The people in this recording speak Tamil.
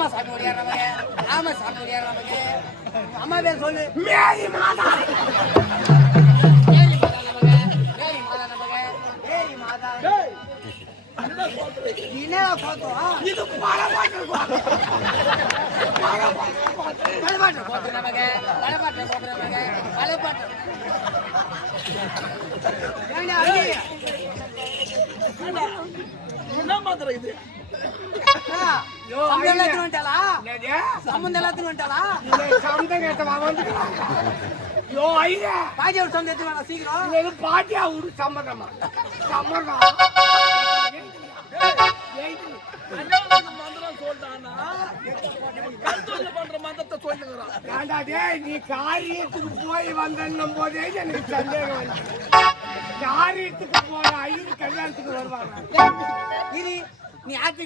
ஆமா சாமி ஒடியார் நமக்கு. ஆமா சாமி ஒடியார் நமக்கு. அம்மா பேர் சொல்லு. மேரி மாதா. மேரி மாதா நமக்கு. மேரி மாதா நமக்கு. மேரி மாதா. என்ன கோத்தம்? இது பலபாட்டு கோத்தம். பலபாட்டு கோத்தம் நமக்கு. பலபாட்டு கோத்தம் நமக்கு. பலபாட்டு. ஏண்டா அடி? என்ன மாத்திரை இது? சம்பந்தம் எல்லாத்தையும் வந்துட்டாளா? என்னது? சம்பந்தம் எல்லாத்தையும் வந்துட்டாளா? இது சம்பந்தம் கேட்டவா வந்துக்கிறாங்க. யோ ஐயா, பாஜி ஒரு சம்பந்தம் எடுத்து வேணா சீக்கிரம். இது பாட்டியா ஊரு சம்மதமா? சம்மதம். நீ காரியத்துக்கு போய் வந்தன்னும் போதே எனக்கு சந்தேகம் வந்து காரியத்துக்கு போன ஐயர் கல்யாணத்துக்கு வருவாங்க. நீ ஆட்சி